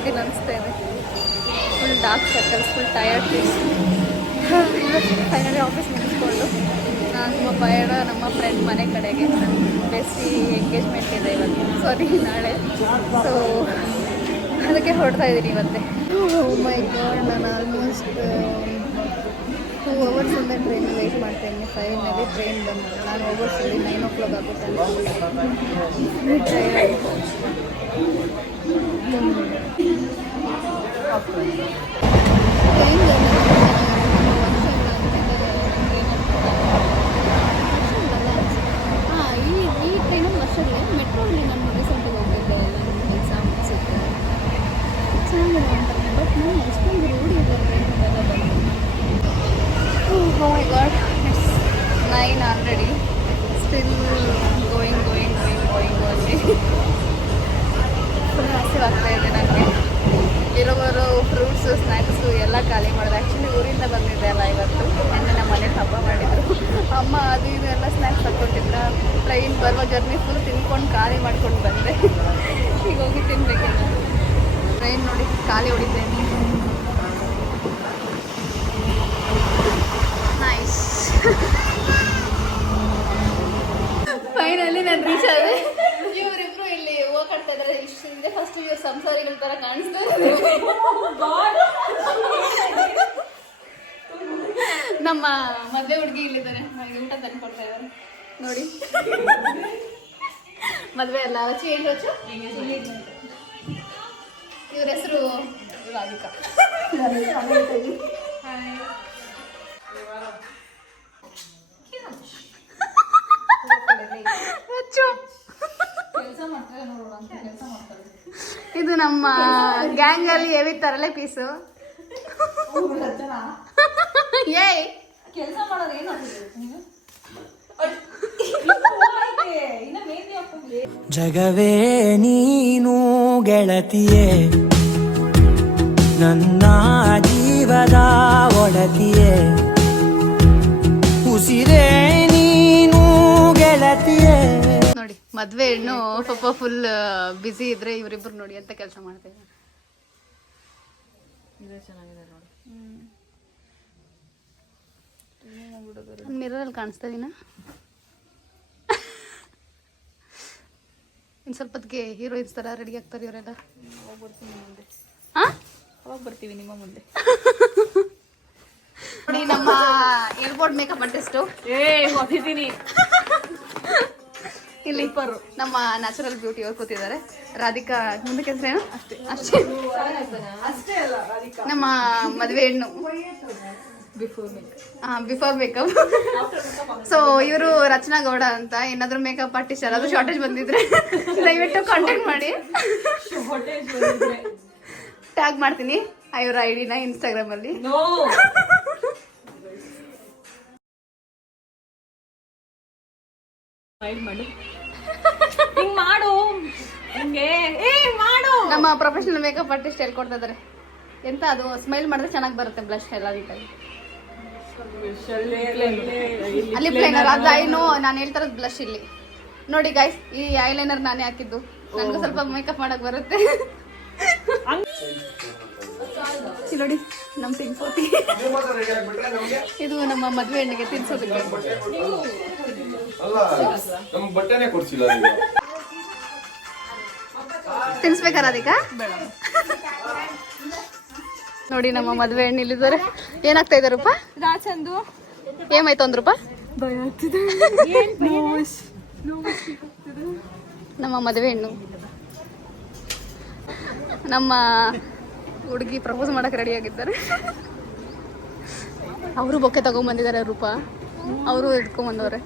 ಇದ್ದೀನಿ ಅನಿಸ್ತಾ ಇದೆ. Full dark circles, full tired face. Finally office ಮುಗಿಸ್ಕೊಂಡು ನಾನು ನಮ್ಮ ಪಯಣ ನಮ್ಮ ಫ್ರೆಂಡ್ ಮನೆ ಕಡೆಗೆ. ಬೆಸ್ಟಿ ಎಂಗೇಜ್ಮೆಂಟ್ ಇದೆ ಇವತ್ತು, ಸಾರಿ ನಾಳೆ. ಸೊ ಅದಕ್ಕೆ ಹೊರಡ್ತಾ ಇದ್ದೀನಿ ಇವತ್ತೇ. ಮೈ ಗಾಡ್, ನಾನು ಆಲ್ಮೋಸ್ಟ್ 2 hours ಇಂದ ಟ್ರೈನ್ ವೆಯ್ಟ್ ಮಾಡ್ತಾಯಿದ್ದೀನಿ. ಫೈನಲಿ ಟ್ರೈನ್ ಬಂದು ನಾನು ಹೋಗೋಷ್ಟರಲ್ಲಿ 9 o'clock ಆಗುತ್ತೆ. ಈ ಟ್ರೈನಲ್ಲಿ ವರ್ಷದಲ್ಲಿ ಮೆಟ್ರೋಲ್ಲಿ ನಾನು ರೀಸೆಂಟಾಗಿ ಹೋಗಿದ್ದೆ. ನನ್ನ ಎಕ್ಸಾಮ್ ಮುಗಿಸಿದ್ದೆ, ಚೆನ್ನಾಗಿದೆ ಅಂತಾರೆ. ಬಟ್ ನಾನು ಎಷ್ಟೊಂದು ರೂಢಿ ಇದೆ ಟ್ರೈನಿಂದೆಲ್ಲ ಬಂದು. Oh my god, it's 9 already, still going ಅಲ್ಲಿ. ಫುಲ್ ಹಸಿವಾಗ್ತಾ ಇದೆ ನನಗೆ. ಇರೋವರು ಫ್ರೂಟ್ಸು ಸ್ನ್ಯಾಕ್ಸು ಎಲ್ಲ ಖಾಲಿ ಮಾಡಿದೆ. ಆ್ಯಕ್ಚುಲಿ ಊರಿಂದ ಬಂದಿದ್ದೆ ಅಲ್ಲ ಇವತ್ತು, ನೆನ್ನೆ ನಮ್ಮ ಮನೇಲಿ ಹಬ್ಬ ಮಾಡಿದರು. ಅಮ್ಮ ಅದು ಇದು ಎಲ್ಲ ಸ್ನ್ಯಾಕ್ಸ್ ತಗೊಂಡಿದ್ರ. ಟ್ರೈನ್ ಬರುವ ಜರ್ನಿ ಫುಲ್ ತಿನ್ಕೊಂಡು ಖಾಲಿ ಮಾಡ್ಕೊಂಡು ಬಂದೆ. ಈಗ ಹೋಗಿ ತಿನ್ಬೇಕಿಲ್ಲ. ಟ್ರೈನ್ ನೋಡಿ ಖಾಲಿ ಹೊಡಿತೇನೆ. ನೈಸ್. ಫೈನಲಿ ನಾನು ರೀಚ್ ಆದೆ. ಇವರಿಬ್ರು ಇಲ್ಲಿ ಹೋಗಾಡ್ತಾ ಇದ್ದಾರೆ. ಇಷ್ಟರಿಂದ ಫಸ್ಟ್ ಇವ್ರ ಸಂಸಾರಿಗಳ ತರ ಕಾಣಿಸ್ತಾ ಇದೆ. ನಮ್ಮ ಮದುವೆ ಹುಡುಗಿ ಇಲ್ಲಿದ್ದಾರೆ, ನನಗೆ ಊಟ ತಂದ್ಕೊಡ್ತಾ ಇದ್ದಾರೆ ನೋಡಿ. ಮದುವೆ ಅಲ್ಲ, ರಚು ಏನು ರಚು? ಇವ್ರ ಹೆಸರು ರಾಧಿಕಾ. ಇದು ನಮ್ಮ ಗ್ಯಾಂಗ್ ಅಲ್ಲಿ ಹೆವಿ ತರಲೆ ಪೀಸು. ಏಯ್ ಕೆಲಸ ಮಾಡೋದು ಏನು? ಜಗವೇ ನೀನು ಗೆಳತಿಯೇ, ನನ್ನ ಜೀವದ ಒಡತಿಯೇ, ಉಸಿರೇ ನೀನು ಗೆಳತಿಯೇ. ನೋಡಿ ಮದ್ವೆ ಹೆಣ್ಣು ಪಾಪ ಫುಲ್ ಬ್ಯುಸಿ ಇದ್ರೆ ಇವರಿಬ್ರು ನೋಡಿ ಅಂತ ಕೆಲಸ ಮಾಡ್ತೇವೆ. ಮಿರರಲ್ಲಿ ಕಾಣಿಸ್ತಾ ಇದೀನ. ಇನ್ನು ಸ್ವಲ್ಪ ಹೊತ್ತಿಗೆ ಹೀರೋಯಿನ್ಸ್ ಥರ ರೆಡಿ ಆಗ್ತಾರೆ ಇವರೆಲ್ಲ. ಅವಾಗ ಬರ್ತೀವಿ ನಿಮ್ಮ ಮುಂದೆ. ನೋಡಿ ನಮ್ಮ ಏರ್ಪೋರ್ಟ್ ಮೇಕಪ್ ಆರ್ಟಿಸ್ಟು ಇಲ್ಲಿ ನಮ್ಮ ನ್ಯಾಚುರಲ್ ಬ್ಯೂಟಿ ಅವ್ರು ಕೂತಿದ್ದಾರೆ. ರಾಧಿಕಾ ಮುಂದೆ ಕೆಲಸ ಏನು? ಅಷ್ಟೇ ನಮ್ಮ ಮದುವೆ ಹೆಣ್ಣು ಬಿಫೋರ್ ಮೇಕಪ್. ಸೊ ಇವರು ರಚನಾ ಗೌಡ ಅಂತ. ಏನಾದ್ರು ಮೇಕಪ್ ಆರ್ಟಿಸ್ಟ್ ಯಾರಾದ್ರೂ ಶಾರ್ಟೇಜ್ ಬಂದಿದ್ರೆ ದಯವಿಟ್ಟು ಕಾಂಟ್ಯಾಕ್ಟ್ ಮಾಡಿ, ಟ್ಯಾಗ್ ಮಾಡ್ತೀನಿ ಇವರ ಐಡಿನ ಇನ್ಸ್ಟಾಗ್ರಾಮ್ ಅಲ್ಲಿ. ನಮ್ಮ ಪ್ರೊಫೆಷನಲ್ ಮೇಕಪ್ ಆರ್ಟಿಸ್ಟ್ ಹೇಳ್ಕೊಡ್ತಾ ಇದಾರೆ. ಎಂತ ಅದು ಸ್ಮೈಲ್ ಮಾಡಿದ್ರೆ ಚೆನ್ನಾಗಿ ಬರುತ್ತೆ ಬ್ಲಶ್ ಎಲ್ಲ ನೀಟಾಗಿ. ಅಲ್ಲಿ ಪ್ಲೇನರ್ ಅದು ಐನೋ, ನಾನು ಹೇಳ್ತಾ ಇರೋದು ಬ್ಲಶ್ ಇಲ್ಲಿ ನೋಡಿ ಗೈಸ್. ಈ ಐಲೈನರ್ ನಾನೇ ಹಾಕಿದ್ದು, ನನಗೂ ಸ್ವಲ್ಪ ಮೇಕಪ್ ಮಾಡಕ್ ಬರುತ್ತೆ. ನೋಡಿ ನಮ್ಮ ತಿನ್ಸೋತಿ, ಇದು ನಮ್ಮ ಮದ್ವೆ ಹೆಣ್ಣಿಗೆ ತಿನ್ಸೋದಕ್ಕೆ. ತಿನ್ಸ್ಬೇಕಾ ರಾಧಿಕಾ? ನೋಡಿ ನಮ್ಮ ಮದ್ವೆ ಹೆಣ್ಣು ಇಲ್ಲಿದ್ದಾರೆ. ಏನಾಗ್ತಾ ಇದಾರಪ್ಪ? ರಾಚಂದು ಏಮಾಯ್ತು ಅಂದ್ರಪ್ಪ? ಭಯ ಆಗ್ತಿದೆ. ನಮ್ಮ ಮದುವೆ ಹೆಣ್ಣು, ನಮ್ಮ ಹುಡುಗಿ ಪ್ರಪೋಸ್ ಮಾಡಕ್ಕೆ ರೆಡಿ ಆಗಿದ್ದಾರೆ. ಅವರು ಬೊಕ್ಕೆ ತಗೊಂಡ್ಬಂದಿದ್ದಾರೆ. ರೂಪ ಅವರು ಇಟ್ಕೊಂಡ್ಬಂದವ್ರೆ.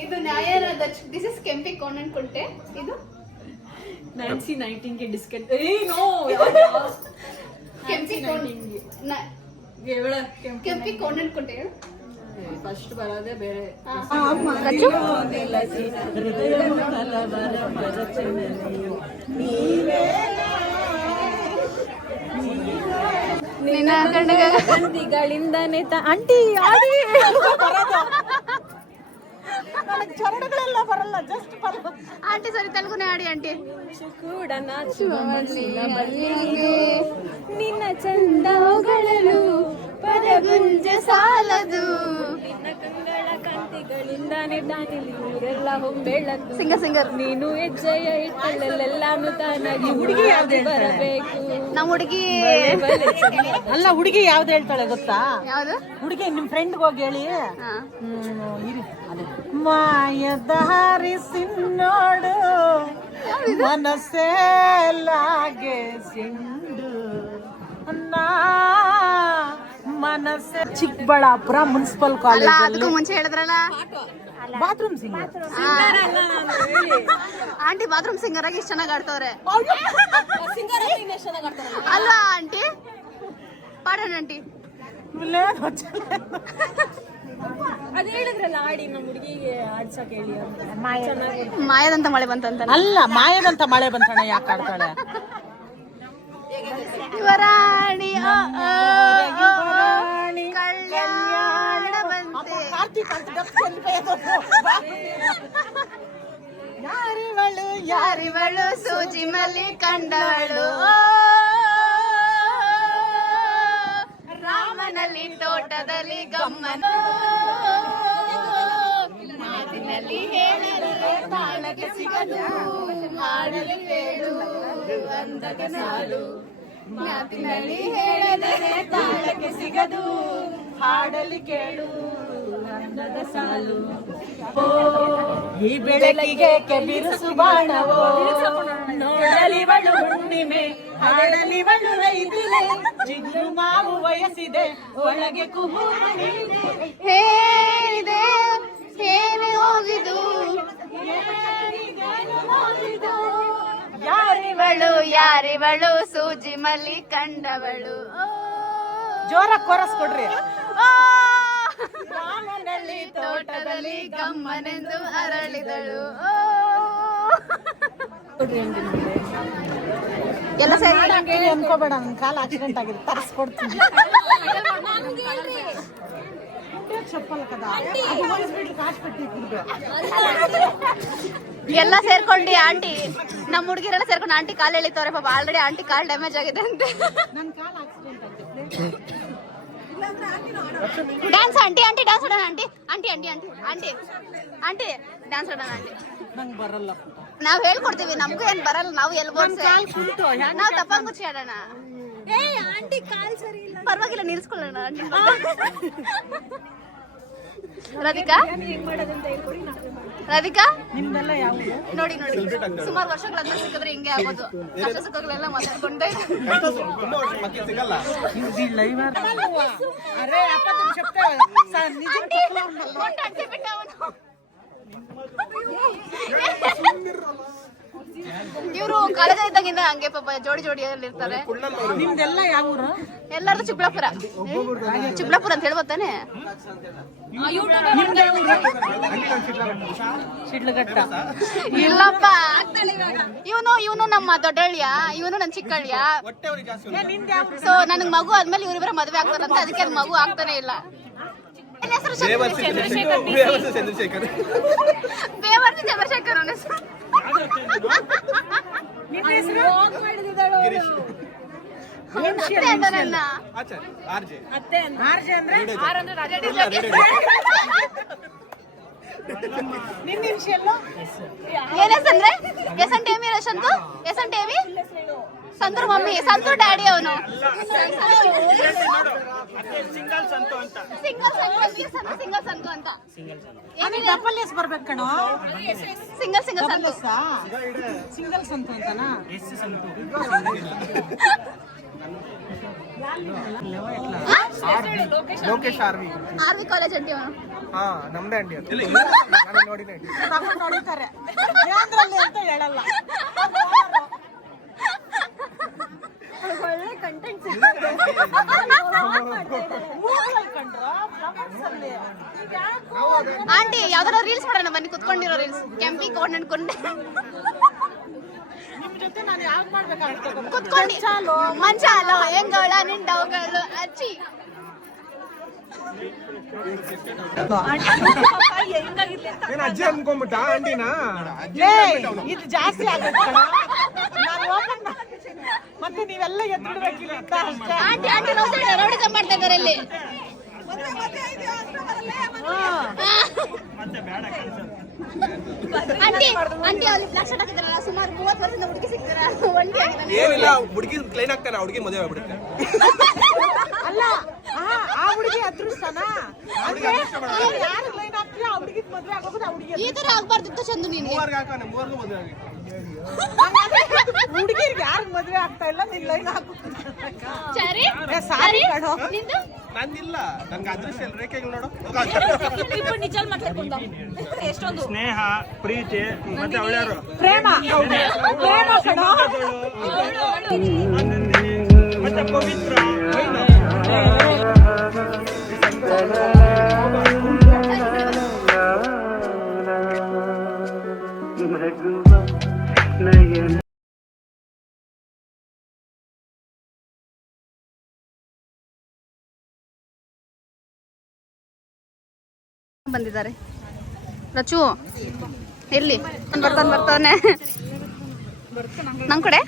ಇದು ನ್ಯಾಯನ ದಿಸ್ ಇಸ್ ಕೆಂಪಿ ಕಾನ್ವೆಂಟ್ ಕುಂಟೆ. ಇದು Nancy ನೈಟಿಂಗೆ discount no Kempi Kempi convent ಕುಂಟೆ ಹೇಳು. ಫಸ್ಟ್ ಬರೋದೇ ಬೇರೆ. ನಿನ್ನ ಕಂದಿಗಳಿಂದಾನೆ ಆಂಟಿ ಚರಣಗಳೆಲ್ಲ ಬರಲ್ಲ, ಜಸ್ಟ್ ಬರಲ್ಲ. ಆಂಟಿ ಸರಿ ತೆಲುಗುನೇ ಆಡಿ ಆಂಟಿ. ಕೂಡ ನಿನ್ನ ಚಂದಗಳಲು ಪದಗುಂಜ ಸಾಲದು ನಿನ್ನ ಕಂಗಳ ಕಾಂತಿಗಳಿಂದಾನೆ ದಾನಿಲಿ ಊರೆಲ್ಲ ಹೊಂಬೆಳಕು. ಸಿಂಗರ್ ನೀನು ಹೆಜ್ಜೆಯ ಇಟ್ಟಲ್ಲೆಲ್ಲಾನು ತಾನಾಗಿ ಹುಡುಗಿ ಬರಬೇಕು. ನಮ್ಮ ಹುಡುಗಿ ಅಲ್ಲ, ಹುಡುಗಿ ಯಾವ್ದು ಹೇಳ್ತಾಳೆ ಗೊತ್ತಾ? ಯಾವ್ದು ಹುಡುಗಿ ನಿಮ್ ಫ್ರೆಂಡ್ ಹೋಗಿ ಹೇಳಿ, ಮಾಯದ ಹಾರಿಸಿ ನೋಡು ಮನಸ್ಸೆಲ್ಲಾಗೆ ಸಿಂಡು ಮನಸ್ಸೆ. ಚಿಕ್ಕಬಳ್ಳಾಪುರ ಮುನ್ಸಿಪಲ್ ಅಲ್ಲ, ಕಾಲೇಜ್ ಅದಕ್ಕೂ ಮುಂಚೆ ಹೇಳಿದ್ರಲ್ಲ bathroom singer. Aunty bathroom singer ಆಗಿ ಇಷ್ಟು ಚೆನ್ನಾಗಿ ಆಡ್ತವ್ರೆ. ಅಲ್ಲ ಆಂಟಿ ಪಾಡೋಣ ಆಂಟಿ. ಅದ್ ಹೇಳಿದ್ರಲ್ಲ ಆಡಿ ನಮ್ಮ ಹುಡುಗಿಗೆ ಆಡ್ಸಕ್ ಹೇಳಿ ಅಂತ. ಮಾಯದಂತ ಮಳೆ ಬಂತಂತ. ಅಲ್ಲ, ಮಾಯದಂತ ಮಳೆ ಬಂತಣ್ಣ, ಯಾಕೆ ಆಡ್ತಾಳೆ? ಯುವರಾಣಿ ಕಲ್ಯಾಣ ಬಂತೆ. ಯಾರಿವಳು ಯಾರಿವಳು ಸೂಜಿ ಮಲ್ಲಿ ಕಂಡವಳು ರಾಮನಲ್ಲಿ ತೋಟದಲ್ಲಿ ಗಮ್ಮನ ಮಾತಿನಲ್ಲಿ ಹೇಳಿದರೆ ತಾಳಕ್ಕೆ ಸಿಗದು ಹಾಡಲಿ ಕೇಳು ಅಂದದ ಸಾಲು. ಮಾತಿನಲ್ಲಿ ಹೇಳಿದರೆ ತಾಳಕ್ಕೆ ಸಿಗದು ಹಾಡಲಿ ಕೇಳು ಅಂದದ ಸಾಲು. ಈ ಬೆಳಕಿಗೆ ಬಿರುಸು ಬಾಣವೋ ನೋಡಲಿವಳು ಹುಣ್ಣಿಮೆ ಹಾಡಲಿವಳು ರೈತಿಲೆ ಜಿಗ್ರು ಮಾವು ವಯಸ್ಸಿದೆ ಒಳಗೆ ಹೇಳಿದೆ ಏನೇ ಹೋಗಿದು ಯಾರಿವಳು ಸೂಜಿ ಮಲ್ಲಿ ಕಂಡವಳು. ಜೋರ ಕೊರಸ್ ಕೊಡ್ರಿ. ರಾಮನಲ್ಲಿ ತೋಟದಲ್ಲಿ ಗಮ್ಮನೆಂದು ಅರಳಿದಳು. ಎಲ್ಲ ಸರಿ ಅನ್ಕೋಬೇಡ, ನನ್ ಕಾಲ ಆಕ್ಸಿಡೆಂಟ್ ಆಗಿದೆ, ತರಿಸ್ಕೊಡ್ತೀನಿ. ಚಪ್ಪಲ್ ಕದ ಎಲ್ಲ ಸೇರ್ಕೊಂಡು ಆಂಟಿ ನಮ್ಮ ಹುಡುಗಿರೆಲ್ಲ ಸೇರ್ಕೊಂಡು ಆಂಟಿ ಕಾಲು ಎಳಿತವ್ರೆ. ಪಾಪ ಆಲ್ರೆಡಿ ಆಂಟಿ ಕಾಲ್ ಡ್ಯಾಮೇಜ್ ಆಗಿದೆ ಅಂತೆ. ನನ್ ಕಾಲ ಆಕ್ಸಿಡೆಂಟ್ ಆಗಿದೆ. ಡ್ಯಾನ್ಸ್ ಆಂಟಿ ಆಂಟಿ ಡ್ಯಾನ್ಸ್ ಆಡೋಣ aunty aunty aunty aunty aunty aunty dance ಆಡೋಣ ಆಂಟಿ. ನಂಗೆ ಬರಲ್ಲ. ನಾವ್ ಹೇಳ್ಕೊಡ್ತೀವಿ, ನಮಗೂ ಏನ್ ಬರಲ್ಲ. ನಾವು ಎಲ್ಲಿ ನಾವು ತಪ್ಪಂಗುಚ್ಚಿ ಆಡೋಣ. ಆಂಟಿ ಕಾಲ್ ಸರಿ ಇಲ್ಲ, ಪರವಾಗಿಲ್ಲ, ನಿಲ್ಸ್ಕೊಳ್ಳೋಣ ಆಂಟಿ. ರಾಧಿಕಾ ರಾಧಿಕಾ ನಿಮ್ದೆಲ್ಲ ಯಾವ ನೋಡಿ ನೋಡಿ, ಸುಮಾರು ವರ್ಷಗಳಾದ್ಮೇಲೆ ಸಿಕ್ಕಿದ್ರೆ ಹಿಂಗೆ ಆಗೋದು. ಕಷ್ಟ ಸುಖಗಳೆಲ್ಲ ಮಾತಾಡ್ಕೊಂಡೆ. ಇವರು ಕಾಲೇಜ್ ಇದ್ದಾಗಿಂದ ಹಂಗೆ ಪಾಪ ಜೋಡಿ ಜೋಡಿಯಲ್ಲಿ ಇರ್ತಾರೆ. ನಿಮ್ದೆಲ್ಲ ಯಾವ ಊರು? ಎಲ್ಲಾರ್ದು ಚಿಕ್ಕಬಳ್ಳಾಪುರ. ಚಿಕ್ಕಬಳ್ಳಾಪುರ ಅಂತ ಹೇಳ್ಬೋತಾನೆ. ಶಿಡ್ಲಘಟ್ಟ. ಇಲ್ಲಪ್ಪ, ಇವನು ನಮ್ಮ ದೊಡ್ಡಳ್ಳಿಯ, ಇವನು ನನ್ನ ಚಿಕ್ಕಳ್ಳಿಯ. ಸೊ ನನಗ್ ಮಗು ಆದ್ಮೇಲೆ ಇವ್ರಿಬ್ಬರ ಮದುವೆ ಆಗ್ತಾರಂತ, ಅದಕ್ಕೆ ಮಗು ಆಗ್ತಾನೆ ಇಲ್ಲ. ಬೇವರ್ಸಿ ಚಂದ್ರಶೇಖರ್ ಅವನ ಹೆಸರು. ಏನೆಸಂದ್ರೆ ಎಸಂಟೇಮಿ ರಶಂತು ಎಸಂಟೇಮಿ ಸಂತೂರ್ ಮಮ್ಮಿ ಸಂತೂರ್ ಡ್ಯಾಡಿ ಅವನು. ಸಿಂಗಲ್ ಸಂತು ಅಂತ. ಡಬಲ್ ಎಸ್ ಬರ್ಬೇಕು ಕಣೋ. ಸಿಂಗಲ್ ಸಂತು. ಸಿಂಗಲ್ ಸಂತು ಅಂತನಾ? ಲೋಕೇಶ್ ಆರ್ವಿ ಆರ್ವಿ ಕಾಲೇಜ್ ಅಂಟಿ ಅವನು. ಹಾ ನಮ್ದೇ ಅಂಡಿ ಅದು ನಾನು ನೋಡಿದೆ ಅಂಡಿ ತಗೊಂಡು ನೋಡಿತಾರೆ ಏನಂದ್ರಲ್ಲಿ ಅಂತ ಹೇಳಲ್ಲ. ಒಳ್ಳೆ ಕಂಟೆಂಟ್ ಆಂಟಿ ಯಾವ್ದಾರ ರೀಲ್ಸ್ ಮಾಡೋಣ ಬನ್ನಿ, ಕುತ್ಕೊಂಡಿರೋ ರೀಲ್ಸ್ ಕೆಂಪಿ ಕೊಂಡು ಅನ್ಕೊಂಡೆ ನಿಮ್ ಜೊತೆ ನಾನು ಯಾಕೆ ಮಾಡ್ಬೇಕಾಗುತ್ತೆ ಕುತ್ಕೊಂಡು ಮಂಚ ಅಲ್ಲ ಹೆಂಗಳ ನಿಂಡವುಗಳು ಅಚ್ಚಿ ಏನ್ ಅಜ್ಜಿ ಅನ್ಕೊಂಬಿಟ್ಟ ಅಂಡಿನ ಇದು ಜಾಸ್ತಿ ಆಗುತ್ತೆ ನಾನು ಓಪನ್ ಮತ್ತೆ ನೀವೆಲ್ಲ ಎತ್ತಿಡ್ಬೇಕಿಲ್ಲ ಅಂತ ಅಷ್ಟೇ. ಆಂಟಿ ಆಂಟಿ ರೌಡಿಸಂ ಮಾಡ್ತಾ ಇದಾರೆ ಇಲ್ಲಿ. ಆಂಟಿ ಆಂಟಿ ಅಲ್ಲಿ ಫ್ಲಾಶ್ ಶಾಟ್ ಹಾಕಿದಾರಲ್ಲ, ಸುಮಾರು 30 ವರ್ಷದ ಹುಡುಗಿ ಸಿಗ್ತಾರ ಒಂಟಿ ಆಗಿದ್ದಾನೆ. ಏನಿಲ್ಲ ಹುಡುಗಿ ಕ್ಲೈನ್ ಆಗ್ತಾನೆ, ಹುಡುಗಿ ಮದುವೆ ಆಗ್ಬಿಡುತ್ತೆ. ಅಲ್ಲ ಆ ಹುಡುಗಿ ಅದೃಷ್ಟನಾ ಯಾರು ಲೈನ್ ಆಗ್ತೀಯೋ ಆ ಹುಡುಗಿ ಮದುವೆ ಆಗೋದು, ಆ ಹುಡುಗಿ ಈ ತರ ಆಗ್ಬಾರ್ದಿತ್ತು ಚಂದು ನೀನು. ಮೂವರ್ಗೆ ಹಾಕೋಣ, ಮೂವರ್ಗೂ ಮದುವೆ ಆಗಿ ಹುಡುಗಿರಿಗೆ ಯಾರು ಮದುವೆ ಆಗ್ತಾ ಇಲ್ಲ, ನೀನ್ ಲೈನ್ ಹಾಕು. ಸರಿ ಸಾರಿ ಕಣೋ. ನಿಂದು ನಂದಿಲ್ಲ, ನಂಗೆ ಅದೃಷ್ಟ ಇಲ್ಲ. ರೇಖೆಗಳು ನೋಡು. ಇಬ್ಬರು ನಿಜ ಮಾತಾಡ್ಕೊಂಡ ಎಷ್ಟೊಂದು ಸ್ನೇಹ, ಪ್ರೀತಿ ಮತ್ತೆ ಅವಳ್ಯಾರು ಪ್ರೇಮ ಪ್ರೇಮ ಕಣೋ. ಮತ್ತೆ ಪವಿತ್ರ. ಬಂದಿದ್ದಾರೆ ರಚು ಎಲ್ಲಿ ಬರ್ತಾನೆ ನಮ್ ಕಡೆ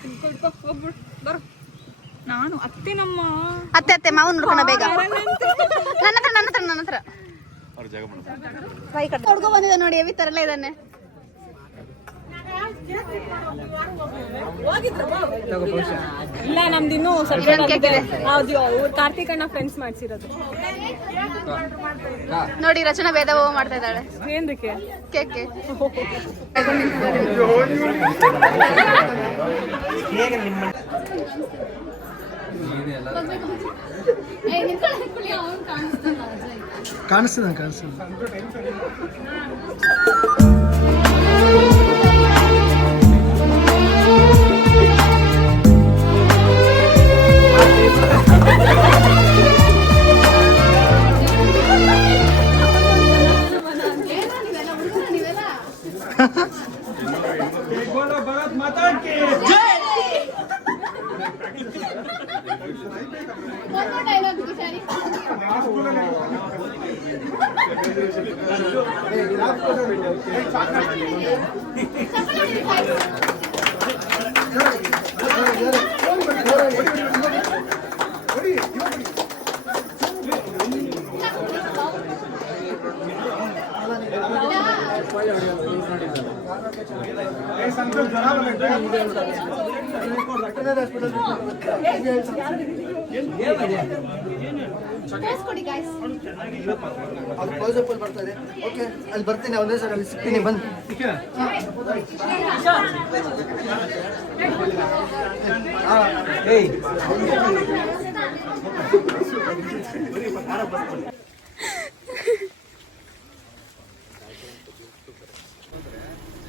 ನಾನು ಅತ್ತೆ ನಮ್ಮ ಅತ್ತೆ ಮಾವನ್ ನೋಡ್ಕೊಂಡ ಬೇಗ. ನನ್ನ ಹತ್ರ ಹುಡ್ಗೋ ಬಂದಿದೆ ನೋಡಿ, ಎವಿ ತರಲ್ಲ ಇದ್ದಾನೆ. ಇಲ್ಲ ನಮ್ದಿನ್ನು ಇನ್ನೊಂದ್ ಕೇಕ್ ಇದೆ. ಹೌದು ಅವ್ರು ಕಾರ್ತಿಕ್ ಅಣ್ಣ ಫ್ರೆಂಡ್ಸ್ ಮಾಡ್ಸಿರೋದು. ನೋಡಿ ರಚನಾ ಭೇದ ಮಾಡ್ತಾ ಇದ್ದಾಳೆ ಏನ್ರಿಕೆ ಕೇಕ್. ಕಾಣಿಸ್ತದ ಬರ್ತದೆ. ಓಕೆ ಅಲ್ಲಿ ಬರ್ತೀನಿ, ಒಂದೇ ಸಲ ಅಲ್ಲಿ ಸಿಗ್ತೀನಿ, ಬಂದು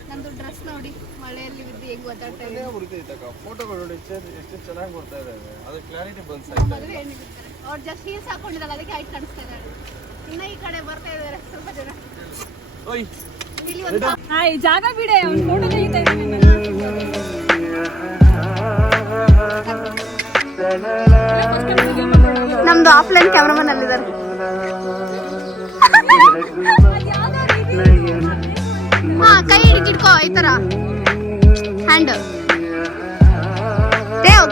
ನಂದು ಡ್ರೆಸ್ ನೋಡಿ ಮಳೆಯಲ್ಲಿ ಬಿದ್ದು ಹೇಗೆ ಒದ್ದಾಡ್ತಾ ಇದೆ. ಫೋಟೋಗಳು ನೋಡಿ ಎಷ್ಟು ಚೆನ್ನಾಗಿ ಬರ್ತಾ ಇದೆ, ಅದು ಕ್ಲಾರಿಟಿ ಬಂದು ಮದುವೆ ಹೆಣ್ಣಿರ್ತಾರೆ ಅವ್ರು ಜಸ್ಟ್ ಹೀಲ್ಸ್ ಹಾಕೊಂಡಿದ್ದಾರೆ, ಅದಕ್ಕೆ ಹೈಟ್ ಕಾಣಿಸ್ತಾ ಇದ್ದಾರೆ. ಇನ್ನ ಈ ಕಡೆ ಬರ್ತಾ ಇದ್ದಾರೆ ಸ್ವಲ್ಪ ಜನ. ಇಲ್ಲಿ ಒಂದು ಈ ಜಾಗ ಬಿಡೆ ಅವ್ನು ಫೋಟೋ ತೆಗಿತಾ ಇದ್ದಾನೆ. ನಮ್ದು ಆಫ್ಲೈನ್ ಕ್ಯಾಮ್ರಾಮನ್ ಅಲ್ಲಿದ್ದಾರೆ. ಹಾ ಕೈ ಹಿಡಿದಿಟ್ಕೋ ಈ ತರ ಹ್ಯಾಂಡ್.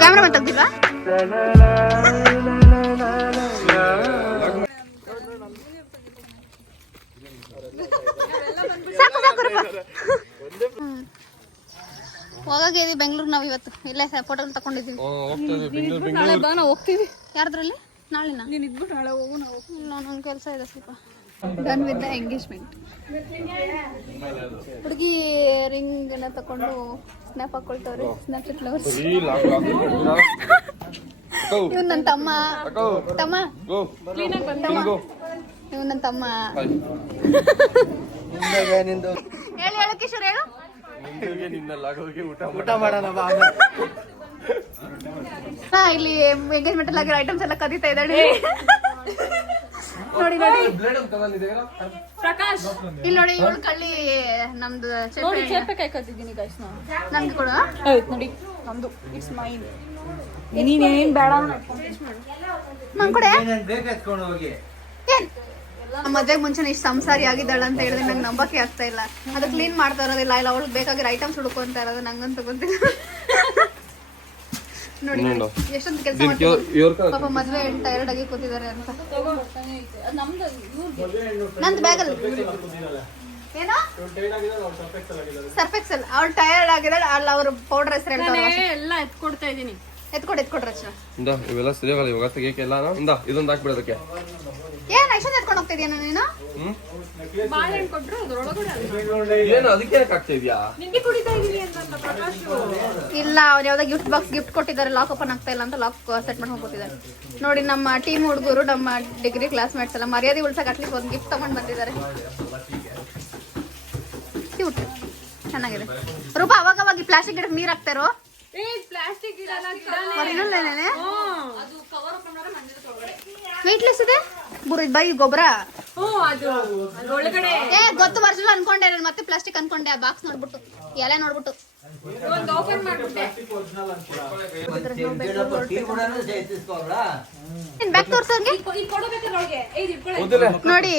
ಕ್ಯಾಮ್ರಾಮನ್ ತೆಗ್ದಿಲ್ವಾ? ಹೋಗಾಗೆ ಇದೆ ಬೆಂಗಳೂರು. ನಾವು ಇವತ್ತು ಇಲ್ಲೇ ಫೋಟೋ ತಕೊಂಡಿದ್ದೀವಿ. ನಾಳೆ ಬಾ, ನಾವು ಹೋಗ್ತೀವಿ. ಯಾರ್ದ್ರಲ್ಲಿ? ನಾಳೆನ ನೀನು ಇದ್ಬಿಟ್ಟು ನಾಳೆ ಹೋಗು. ನಾವು ನನ್ನ ಕೆಲಸ ಇದೆ ಸ್ವಲ್ಪ. Done with the engagement. ಹುಡುಗಿ ರಿಂಗ್ ಅನ್ನ ತಕೊಂಡು ಸ್ನ್ಯಾಪ್ ಹಾಕೊಳ್ತವ್ರೆ. Snapchat lovers. ಇವ್ನು ನನ್ನ ತಮ್ಮ ತಮ್ಮ ಗೋ ಕ್ಲೀನಾಗಿ ಬಂದ ಇವ್ನು ನನ್ನ ತಮ್ಮ ನಿಂದು ಹೇಳು ಹೇಳು ಕಿಶೋರ್ ಹೇಳು. ಮುಂದೆಗೆ ನಿನ್ನಲ್ಲಿ ಆಗೋಗಿ ಊಟ ಮಾಡೋಣ ಬಾ ಹಾ ಇಲ್ಲಿ ಎಂಗೇಜ್ಮೆಂಟ್ ಅಲ್ಲಿ ಆಗಿರೋ ಐಟಮ್ಸ್ ಎಲ್ಲ ಕದೀತಾ ಇದ್ದಾಳೆ. ನೋಡಿ ನೋಡಿ ಪ್ರಕಾಶ್ ಇಲ್ಲಿ ನೋಡಿ ಇವಳು ಕಳ್ಳಿ ನಮ್ದು ನೋಡಿ ಚೇಪೆ ಕತ್ತಿದ್ದೀನಿ ಗೈಸ್ ನಾನು ನಮ್ದು ಕೂಡ ಆಯ್ತು ನೋಡಿ ನಮ್ದು ಇಟ್ಸ್ ಮೈನ್ ನೀನೇನ್ ಬೇಡ ನಮ್ ಕೂಡ ಬೇಗ ಎತ್ಕೊಂಡು ಹೋಗಿ ಏನ್ ಮದ್ವೆಗೆ ಮುಂಚೆ ಇಷ್ಟು ಸಂಸಾರಿ ಆಗಿದ್ದಾಳೆ ಅಂತ ಹೇಳಿದ್ರೆ ನಂಗೆ ನಂಬಕ್ಕೆ ಆಗ್ತಾ ಇಲ್ಲ. ಅದು ಕ್ಲೀನ್ ಮಾಡ್ತಾ ಇರೋದಿಲ್ಲ ಇಲ್ಲ ಅವಳಿಗೆ ಬೇಕಾಗಿರೋ ಐಟಮ್ಸ್ ಹುಡ್ಕೊಂತ ಇರೋದು ನಂಗಂತೂ ಗೊತ್ತಿಲ್ಲ. ನೋಡಿ ಎಷ್ಟೊಂದು ಕೆಲಸ ಮಾಡ್ತಾರೆ ಪಾಪ ಮದ್ವೆ ಟೈರ್ಡ್ ಆಗಿ ಕೂತಿದ್ದಾರೆ ಅಂತ. ನಂದು ಬ್ಯಾಗಲ್ಲಿ ಏನೋ ಸರ್ಫೆಕ್ಸಲ್ ಅವಳು ಟೈರ್ಡ್ ಆಗಿದ್ದಾಳೆ. ಅಲ್ಲಿ ಅವ್ರ ಪೌಡರ್ ಹೆಸರು ಹೇಳ್ತಾರೆ ಎಲ್ಲ ಎತ್ಕೊಡ್ತಾ ಇದೀನಿ. ಎತ್ಕೊಡು ರಚನಾ. ಇವೆಲ್ಲ ಸರಿಯಾಗಲ್ಲ ಇವಾಗ ತೆಗಿಯಕ್ಕೆಲ್ಲ ಇದೊಂದು ಹಾಕ್ಬಿಡೋದಕ್ಕೆ. ಏನ್ ಐಷನ್ ಎತ್ಕೊಂಡು ಹೋಗ್ತಾ ಇದೀಯ ನೀನು? ಬಾಳೆಹಣ್ಣು ಕೊಟ್ರು ಅದ್ರೊಳಗಡೆ ಏನು ಅದಕ್ಕೆ ಹಾಕ್ತಾ ಇದೀಯಾ? ನಿಂಗೆ ಕುಡಿತಾ ಇದೀನಿ ಅಂತ ಪ್ರಕಾಶ್. ಇಲ್ಲ ಅವ್ರು ಯಾವ್ದೋ ಗಿಫ್ಟ್ ಕೊಟ್ಟಿದ್ದಾರೆ, ಲಾಕ್ ಓಪನ್ ಆಗ್ತಾ ಇಲ್ಲ ಅಂತ ಲಾಕ್ ಸೆಟ್ ಮಾಡ್ಕೊಂಡು ಕೂತಿದ್ದಾರೆ. ನೋಡಿ ನಮ್ಮ ಟೀಮ್ ಹುಡುಗರು ನಮ್ಮ ಡಿಗ್ರಿ ಕ್ಲಾಸ್ ಮೇಟ್ಸ್ ಎಲ್ಲ ಮರ್ಯಾದೆ ಉಳ್ಸಕ್ ಅಟ್ಲೀಸ್ಟ್ ಒಂದು ಗಿಫ್ಟ್ ತಗೊಂಡ್ ಬಂದಿದ್ದಾರೆ. ಕ್ಯೂಟ್ ಚೆನ್ನಾಗಿದೆ. ರೂಪಾ ಅವಾಗ ಅವಾಗ ಈ ಪ್ಲಾಸ್ಟಿಕ್ ಗಿಡಕ್ಕೆ ನೀರ್ ಹಾಕ್ತಾರೋ? ಪ್ಲಾಸ್ಟಿಕ್ ಗಿಡನ ವೆಯ್ಟ್ಲೆಸ್ ಇದೆ ಬೈ ಗೊಬ್ಬರ. ಅದು ಒಳಗಡೆ ಗೊತ್ತು ವರ್ಷ ಅನ್ಕೊಂಡೆ ನಾನು, ಮತ್ತೆ ಪ್ಲಾಸ್ಟಿಕ್ ಅನ್ಕೊಂಡೆ ಆ ಬಾಕ್ಸ್ ನೋಡ್ಬಿಟ್ಟು ಎಲೆ ನೋಡ್ಬಿಟ್ಟು. ಒಂದು ಓಪನ್ ಮಾಡ್ಬಿಟ್ಟೆ. ಬ್ಯಾಗ್ ತೋರ್ಸಂಗೆ ನೋಡಿ.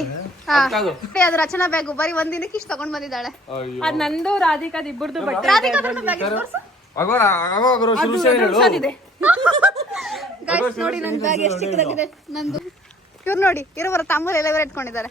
ಅದು ರಚನಾ ಬ್ಯಾಗ್ ಬರೀ ಒಂದಿನಕ್ಕೆ ಇಷ್ಟು ತಗೊಂಡ್ ಬಂದಿದ್ದಾಳೆ. ಅದ್ ನಂದು ರಾಧಿಕಾದ್ ಇಬ್ಬರದು ಬಟ್ಟೆ. ರಾಧಿಕಾ ಬ್ಯಾಗ್ ಗೈಸ್ ನೋಡಿ ನನ್ನ ಬ್ಯಾಗ್ ಎಷ್ಟು ಚಿಕ್ಕದಾಗಿದೆ ನಂದು. ಇವ್ರು ನೋಡಿ ಇರೋವರ ತಮ್ಮಲ್ಲಿ ಎಲ್ಲ ಇಟ್ಕೊಂಡಿದ್ದಾರೆ.